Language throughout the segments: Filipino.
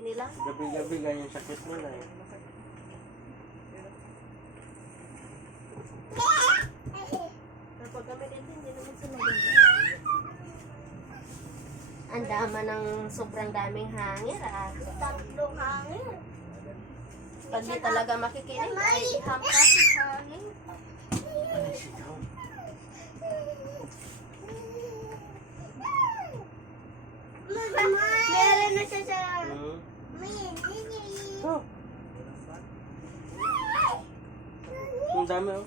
nila. Gabi-gabi ganyan sakit nila eh. Kapag kami dito, hindi naman sila ganyan. Ang dama ng sobrang daming hangin Tatlong hangin. Pag di talaga makikinig, ay hampas yung hangin. Ano sigaw? Meron na siya sa... Oh. Ang dami oh.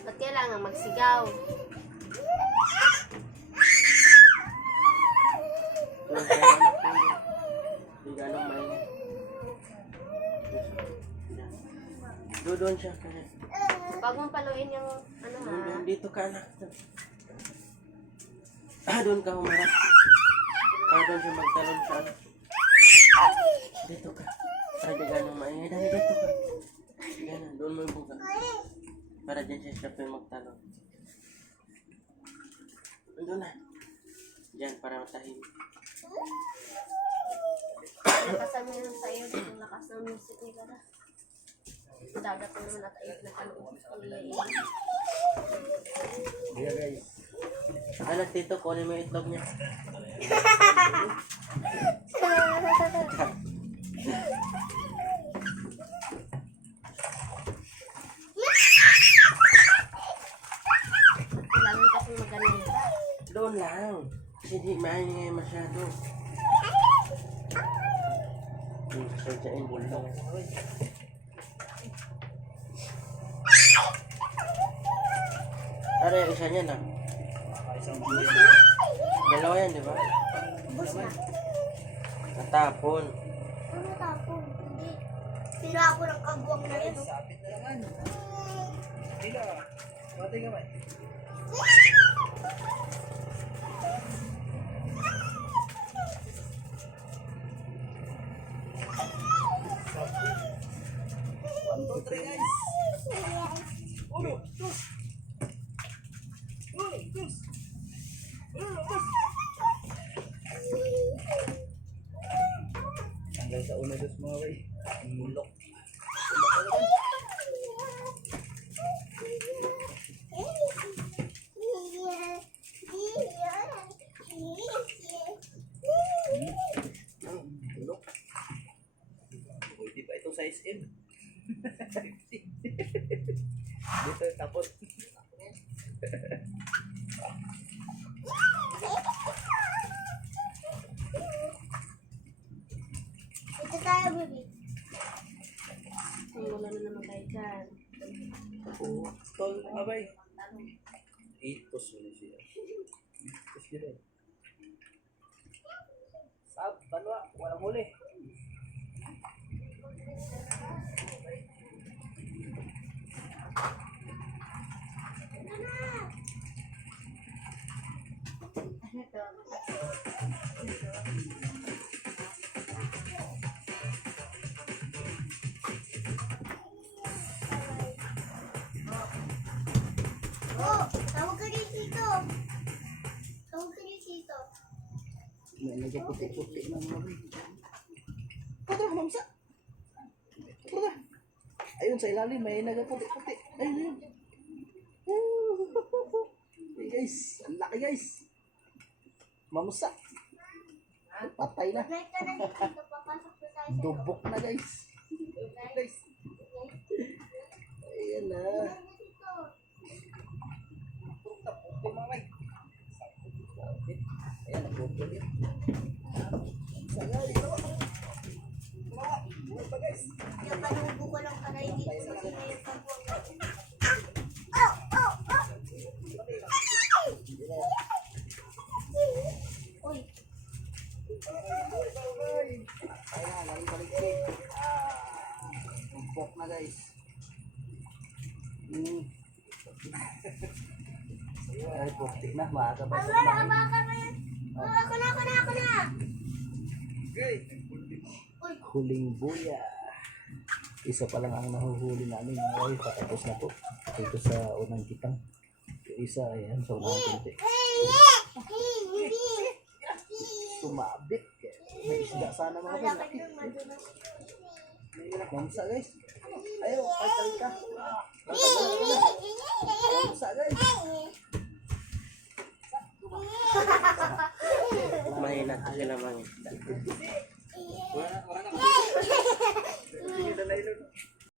Ba't kailangan magsigaw? Hindi ganong maingay. Doon siya kasi. Huwag mong paluin yung ano ha. Doon dito ka anak. Doon ka humarap. Doon siya magtalon sa ano. Dito ka. Para di ganong maingay. Dali dito ka. Ganun, doon mo yung buka. Para dyan siya magtalon. Doon na. Diyan para matahimik. Lakasan mo yun sa'yo. Yung lakas ng music nila na. Dagat mo naman at ayot na kaloob. Yeah guys. Anak dito, kunin mo yung itlog niya. Kailangan kasi magaling ka. Doon lang. Kasi di maingay masyado. Sadyain bulong. Ano yung isa niya na? Dalawa yan, di ba? Bus na. Natapon. Ano tapon? Hindi. Sira ako ng kagwang na yun. Sapit na naman. Hila. Batay ka ba? One, two, three, guys. Uno, dos. Uno, dos. Uno, dos. Hanggang sa uno, dos mga bay. Ang mulok. Bulok. Pwede ba itong size M? Dito tapos. Ito tayo, baby. Kung wala na naman kayo dyan. Tol, abay. 8 pos yun siya. 8 pos yun eh. Sab, banwa, walang huli. Oh, tawag ka din dito. Tawag ka din dito. May nagputi-puti na mga bay. Putra, mamsa. Putra. Ayun sa ilalim, may nagputi-puti. Ayun, ayun. Hey guys, ang laki guys. Mamsa. Patay na. Night ka na dito. Papasok na tayo sa Dubok na guys. Guys. Ayan na. dito. Puti mga bay. Ayan, nagpupuli. Sagay, dalawa. Dalawa. Buhay pa guys. Yung panubo ko lang para hindi ko sila yung kagwang na yun. Uy, Ayan, balik-balik. Tumpok na guys. Ay, putik na. Maaga pa sa wala, baka ba yan? Oh, ako na. Huling buya. Isa pa lang ang nahuhuli namin. Ay, patapos na po. Ito sa unang kitang. Yung isa, ayan, sa unang kunti. Sumabit. May isda sana mga Wala laki. ka nang madulas. Mamsa guys. Ayaw, patay ka. Mamsa guys. Mahina sila mga isda.